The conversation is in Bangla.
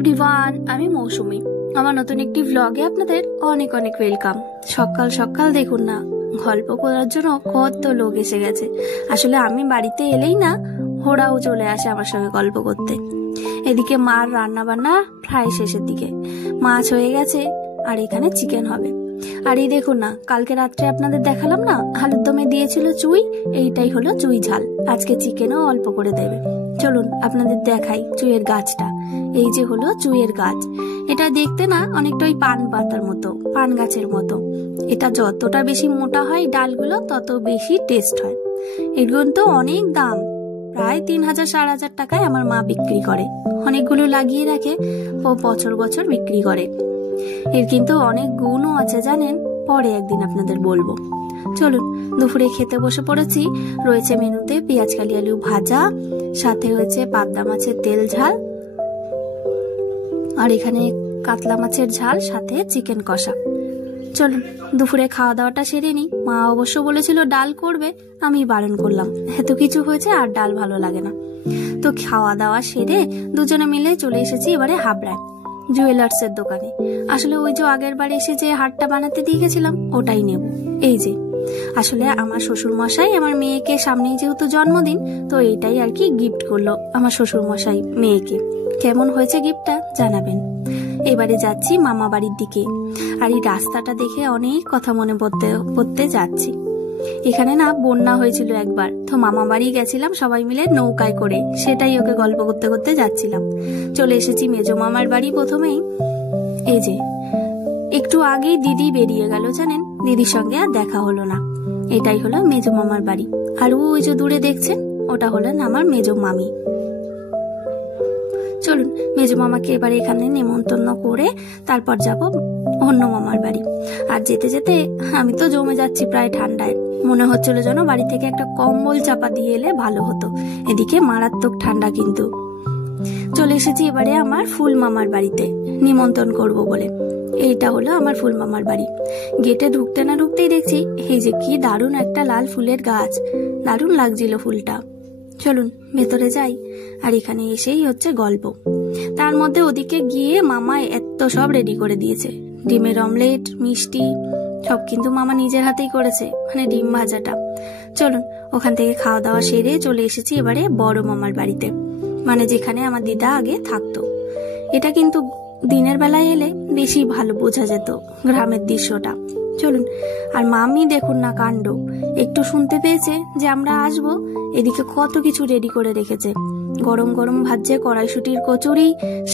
এভরিওয়ান, আমি মৌসুমি। আমার নতুন একটি ভ্লগে আপনাদের অনেক অনেক ওয়েলকাম। সকাল সকাল দেখুন না, গল্প করার জন্য কত লোক এসে গেছে। আসলে আমি বাড়িতে এলেই না ওরাও চলে আসে আমার সঙ্গে গল্প করতে। এদিকে মার রান্না বান্না প্রায় শেষের দিকে, মাছ হয়ে গেছে আর এখানে চিকেন হবে। আর এই দেখুন না, কালকে রাত্রে আপনাদের দেখালাম না আলুর দমে দিয়েছিল চুই, এইটাই হলো চুই ঝাল। আজকে চিকেনও অল্প করে দেবে। চলুন আপনাদের দেখাই চুইয়ের গাছটা। এই যে হলো চুইয়ের গাছ। এটা দেখতে না অনেকটা ওই পান পাতার মতো, পান গাছের মতো। এটা যতটা বেশি মোটা হয় ডালগুলো তত বেশি টেস্ট হয়। এগুলো তো অনেক দাম, প্রায় 3000-4500 টাকায় আমার মা বিক্রি করে। অনেকগুলো লাগিয়ে রাখে ও বছর বছর বিক্রি করে। এর কিন্তু অনেক গুণও আছে জানেন, পরে একদিন আপনাদের বলবো। চলুন দুপুরে খেতে বসে পড়েছি। রয়েছে মেনুতে পেঁয়াজ কালি আলু ভাজা, সাথে হয়েছে পাবদা মাছের তেল ঝাল, আর এখানে কাতলা মাছের ঝাল, সাথে চিকেন কষা। চলুন দুপুরে খাওয়া দাওয়াটা সেরে নি। মা অবশ্য বলেছিল ডাল করবে, আমি বারণ করলাম, এত কিছু হয়েছে আর ডাল ভালো লাগে না। তো খাওয়া দাওয়া সেরে দুজনে মিলে চলে এসেছি এবারে হাবড়ায়, জুয়েলার্সের দোকানে। আসলে ওই যে আগের বার এসে যে হারটা বানাতে দিয়ে গেছিলাম ওটাই নেব। এই যে আসলে আমার শ্বশুর মশাই আমার মেয়েকে, সামনেই যেহেতু জন্মদিন, তো এইটাই আর কি গিফট করলো আমার শ্বশুর মশাই মেয়েকে। কেমন হয়েছে গিফটটা জানাবেন। এবারে যাচ্ছি মামা বাড়ির দিকে। আর এই রাস্তাটা দেখে অনেক কথা মনে পড়তে যাচ্ছি। এখানে না বন্যা হয়েছিল একবার, তো মামা বাড়ি গেছিলাম সবাই মিলে নৌকায় করে, সেটাই ওকে গল্প করতে করতে যাচ্ছিলাম। চলে এসেছি মেজো মামার বাড়ি। প্রথমেই এই যে একটু আগেই দিদি বেরিয়ে গেল জানেন, দিদির সঙ্গে আর দেখা হলো না। এটাই হলো মেজো মামার বাড়ি। আর ওই যে দূরে দেখছেন ওটা হলেন আমার মেজো মামি। চলুন মেজো মামাকে এবারে এখানে নেমন্তন্ন করে তারপর যাব অন্য মামার বাড়ি। আর যেতে যেতে আমি তো জমে যাচ্ছি প্রায় ঠান্ডায়। মনে হচ্ছিল যেন বাড়ি থেকে একটা কম্বল চাপা দিয়ে এলে ভালো হতো, এদিকে মারাত্মক ঠান্ডা। কিন্তু চলে এসেছি এবারে আমার ফুল মামার বাড়িতে নিমন্ত্রণ করব বলে। এইটা হলো আমার ফুল মামার বাড়ি। গেটে ঢুকতে না ঢুকতেই দেখছি এই যে কি দারুণ একটা লাল ফুলের গাছ, দারুণ লাগছিল ফুলটা। চলুন ভেতরে যাই। আর এখানে এসেই হচ্ছে গল্প। তার মধ্যে ওদিকে গিয়ে মামা এত সব রেডি করে দিয়েছে, ডিমের অমলেট, মিষ্টি, সব কিন্তু মামা নিজের হাতেই করেছে, মানে ডিম ভাজাটা। চলুন ওখান থেকে খাওয়া দাওয়া সেরে চলে এসেছি এবারে বড় মামার বাড়িতে, মানে যেখানে আমার দিদা আগে থাকতো। এটা কিন্তু দিনের বেলায় এলে বেশি ভালো বোঝা যেত গ্রামের দৃশ্যটা। চলুন। আর মামি দেখুন না কাণ্ড, একটু শুনতে পেয়েছে যে আমরা আসবো, এদিকে কত কিছু রেডি করে রেখেছে। গরম গরম ভাজছে কড়াইশুটির কচুরি,